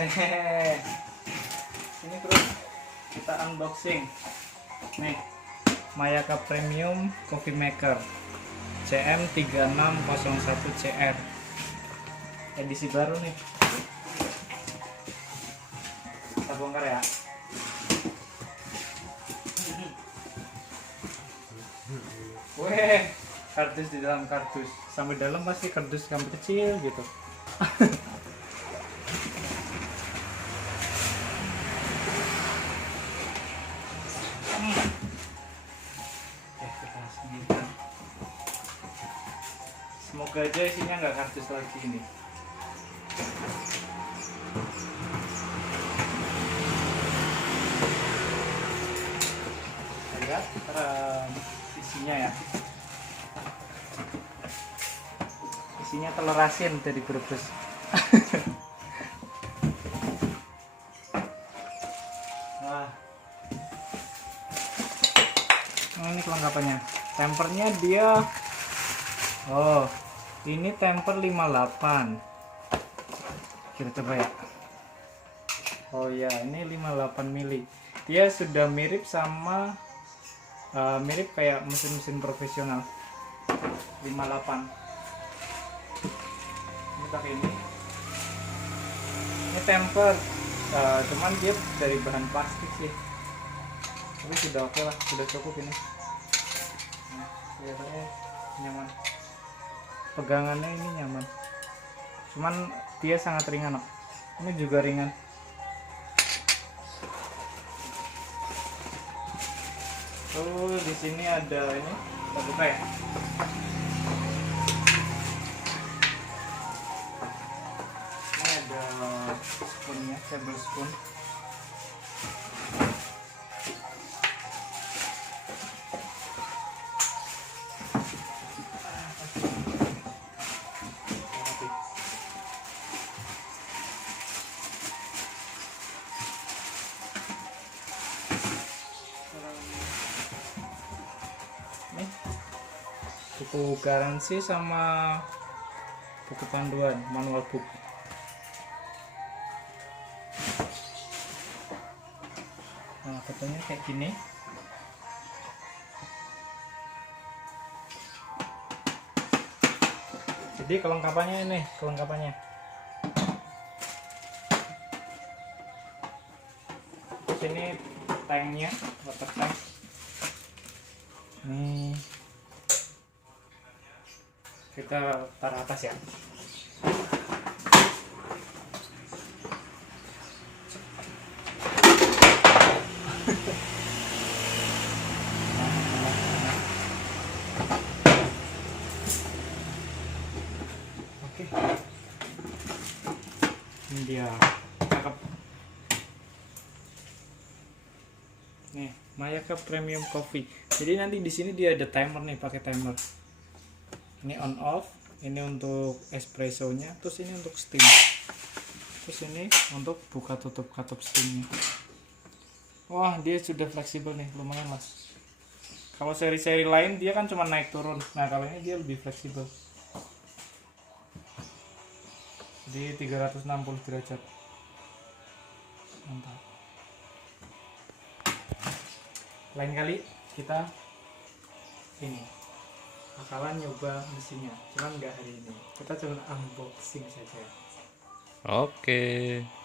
Ini terus kita unboxing. Nih, Mayaka Premium Coffee Maker CM3601CR. Edisi baru nih. Kita bongkar ya. Weh, kardus di dalam kardus. Sampai dalam pasti kardus gambar kecil gitu. Semoga aja isinya nggak kardus lagi ini. Lihat isinya ya. Isinya telur asin dari Brebes. Wah. Nah, ini kelengkapannya. Tempernya dia. Oh, ini temper 58. Kita coba ya. Oh ya, ini 58 mili. Dia sudah mirip sama mirip kayak mesin-mesin profesional. 58. Ini pakai ini. Ini temper, cuman dia dari bahan plastik sih. Tapi sudah oke lah, sudah cukup ini. Nah, kelihatannya nyaman. Pegangannya ini nyaman. Cuman dia sangat ringan, loh. Ini juga ringan. Oh, di sini ada ini. Kita buka ya. Ini ada spoonnya, tablespoon. Buku garansi sama buku panduan, manual book. Nah, fotonya kayak gini. Jadi kelengkapannya ini, kelengkapannya. Terus ini tanknya, water tank. Nih. Kita taruh atas ya. Oke. Ini dia. Cakep. Nih, Mayaka Premium Coffee. Jadi nanti di sini dia ada timer nih, pakai timer. Ini on off, ini untuk espressonya, terus ini untuk steam, terus ini untuk buka tutup katup steamnya. Wah, dia sudah fleksibel nih, lumayan mas. Kalau seri-seri lain dia kan cuma naik turun, nah kalau ini dia lebih fleksibel. Jadi 360 derajat. Mantap. Lain kali kita ini bakalan nyoba mesinnya, cuman nggak hari ini. Kita cuma unboxing saja. Oke.